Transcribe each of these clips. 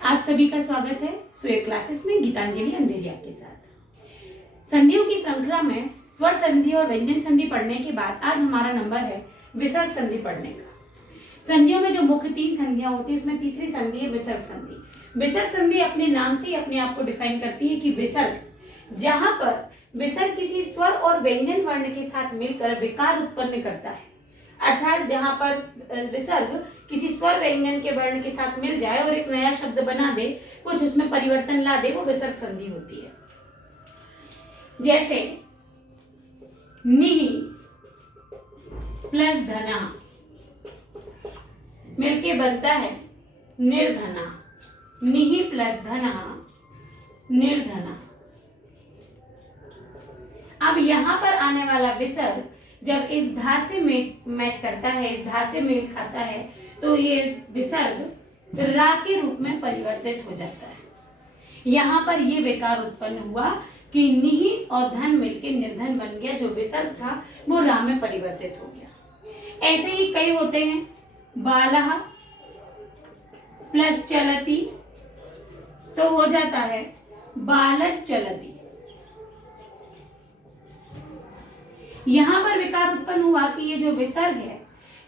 आप सभी का स्वागत है स्वर क्लासेस में गीतांजलि अंधेरिया के साथ। संधियों की श्रृंखला में स्वर संधि और व्यंजन संधि पढ़ने के बाद आज हमारा नंबर है विसर्ग संधि पढ़ने का। संधियों में जो मुख्य 3 संधियां होती है उसमें तीसरी संधि है विसर्ग संधि। विसर्ग संधि अपने नाम से ही अपने आप को डिफाइन करती है कि विसर्ग, जहां पर विसर्ग किसी स्वर और व्यंजन वर्ण के साथ मिलकर विकार उत्पन्न करता है, अर्थात जहां पर विसर्ग किसी स्वर व्यंजन के वर्ण के साथ मिल जाए और एक नया शब्द बना दे, कुछ उसमें परिवर्तन ला दे, वो विसर्ग संधि होती है। जैसे निहि प्लस धना मिलके बनता है निर्धना। निहि प्लस धना निर्धना। अब यहां पर आने वाला विसर्ग जब इस धा से मैच करता है, इस धा से मेल खाता है, तो ये विसर्ग रा के रूप में परिवर्तित हो जाता है। यहां पर ये विकार उत्पन्न हुआ कि निहि और धन मिलके निर्धन बन गया। जो विसर्ग था वो रा में परिवर्तित हो गया। ऐसे ही कई होते हैं। बालः प्लस चलति तो हो जाता है बालस चलति। यहां पर विकार उत्पन्न हुआ कि ये जो विसर्ग है,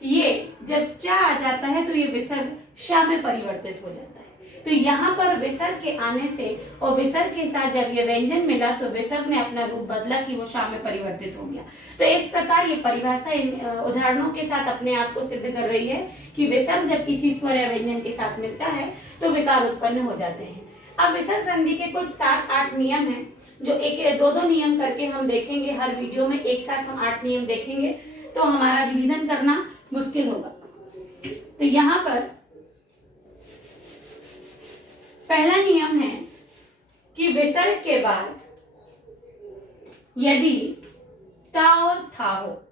ये जब चा आ जाता है तो ये विसर्ग शा में परिवर्तित हो जाता है। तो यहाँ पर विसर्ग के आने से और विसर्ग के साथ जब ये व्यंजन मिला तो विसर्ग ने अपना रूप बदला कि वो शा में परिवर्तित हो गया। तो इस प्रकार ये परिभाषा इन उदाहरणों के साथ अपने आप को सिद्ध कर रही है कि विसर्ग जब किसी स्वर या व्यंजन के साथ मिलता है तो विकार उत्पन्न हो जाते हैं। अब विसर्ग संधि के कुछ 7-8 नियम हैं, जो एक 2-2 नियम करके हम देखेंगे। हर वीडियो में एक साथ हम 8 नियम देखेंगे तो हमारा रिवीजन करना मुश्किल होगा। तो यहाँ पर पहला नियम है कि विसर्ग के बाद यदि ता और था हो,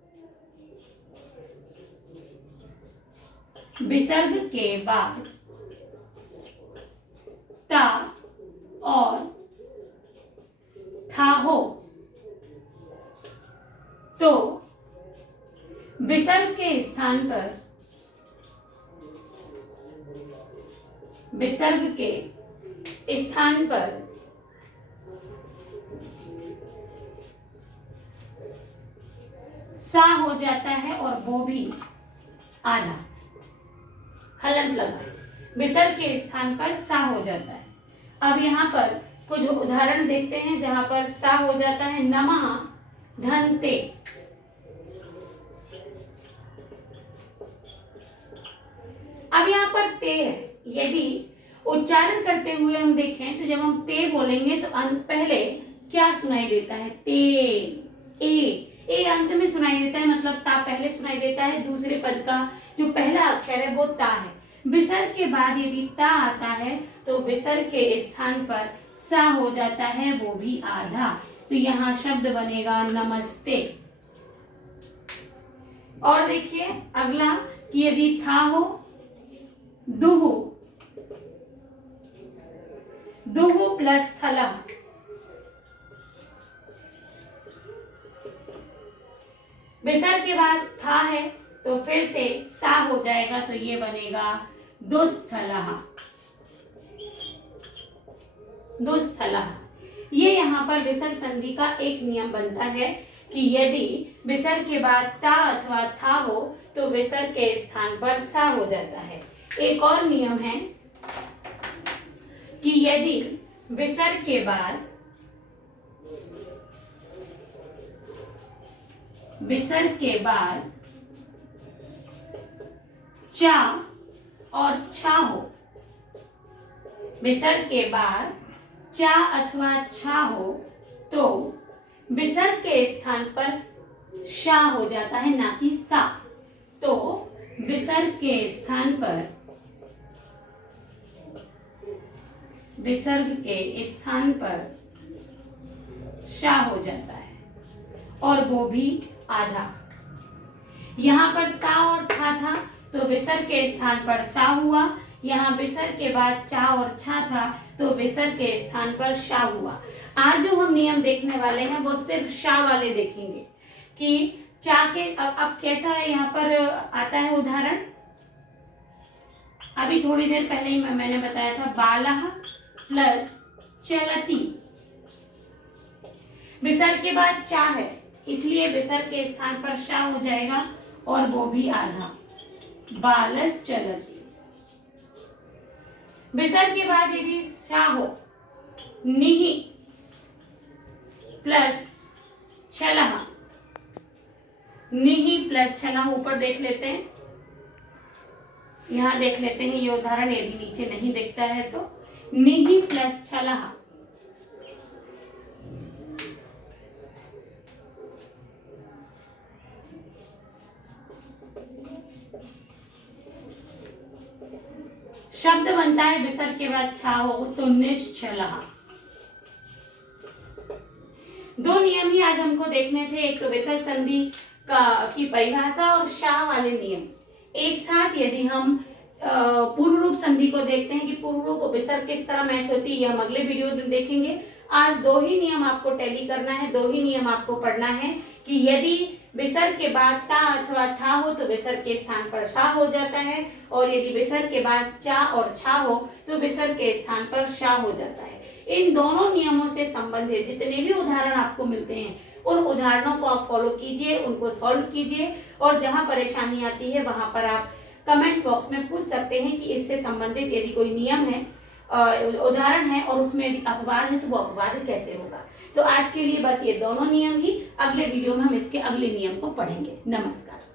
विसर्ग के बाद ता और था हो तो विसर्ग के स्थान पर सा हो जाता है और वो भी आधा। हलंत लगा है, विसर्ग के स्थान पर सा हो जाता है। अब यहाँ पर कुछ उदाहरण देखते हैं जहां पर सा हो जाता है नमः धनते। अब यहाँ पर ते है। यदि उच्चारण करते हुए हम देखें तो जब हम ते बोलेंगे तो पहले क्या सुनाई देता है? ते। ए अंत में सुनाई देता है, मतलब ता पहले सुनाई देता है। दूसरे पद का जो पहला अक्षर है वो ता है। विसर्ग के बाद यदि ता आता है तो विसर्ग के स्थान पर सा हो जाता है, वो भी आधा। तो यहाँ शब्द बनेगा नमस्ते। और देखिए अगला कि यदि था हो दुहु, दुहु प्लस थलः, विसर्ग के बाद था है तो फिर से सा हो जाएगा, तो ये बनेगा दुस्थलः। दुस्थलः। ये यहाँ पर विसर्ग संधि का एक नियम बनता है कि यदि विसर्ग के बाद ता अथवा था हो तो विसर्ग के स्थान पर सा हो जाता है। एक और नियम है कि यदि विसर्ग के बाद चा और छा हो, विसर्ग के बाद चा अथवा छा हो तो विसर्ग के स्थान पर शा हो जाता है, ना कि सा। तो विसर्ग के स्थान पर शा हो जाता है और वो भी आधा। यहाँ पर ता और था तो विसर्ग के स्थान पर शा हुआ। यहाँ विसर्ग के बाद चा और छा था तो विसर्ग के स्थान पर शा हुआ। आज जो हम नियम देखने वाले हैं वो सिर्फ शा वाले देखेंगे कि चा के अब कैसा है। यहाँ पर आता है उदाहरण, अभी थोड़ी देर पहले ही मैंने बताया था बालः प्लस चलति। विसर्ग के बाद चा है, इसलिए विसर्ग के स्थान पर शा हो जाएगा और वो भी आधा, बालस चलति। विसर्ग के बाद यदि शा हो, निहि प्लस छलः, निहि प्लस छलः। ऊपर देख लेते हैं, यहां देख लेते हैं ये उदाहरण, यदि नीचे नहीं दिखता है तो निहि प्लस छलः। शब्द बनता है विसर्ग के बाद छा हो तो निश्चलः। दो नियम ही आज हमको देखने थे, एक तो विसर्ग संधि की परिभाषा और शा वाले नियम। एक साथ यदि हम पूर्व रूप संधि को देखते हैं कि पूर्व रूप विसर्ग किस तरह मैच होती है, ये हम अगले वीडियो में देखेंगे। आज दो ही नियम आपको टैली करना है, दो ही नियम आपको पढ़ना है कि यदि विसर्ग के बाद ता अथवा था हो तो विसर्ग के स्थान पर शा हो जाता है, और यदि विसर्ग के बाद चा और छा हो तो विसर्ग के स्थान पर शा हो जाता है। इन दोनों नियमों से संबंधित जितने भी उदाहरण आपको मिलते हैं, उन उदाहरणों को आप फॉलो कीजिए, उनको सॉल्व कीजिए, और जहां परेशानी आती है वहां पर आप कमेंट बॉक्स में पूछ सकते हैं कि इससे संबंधित यदि कोई नियम है, उदाहरण है, और उसमें यदि अपवाद है तो वो अपवाद कैसे होगा। तो आज के लिए बस ये दोनों नियम ही, अगले वीडियो में हम इसके अगले नियम को पढ़ेंगे। नमस्कार।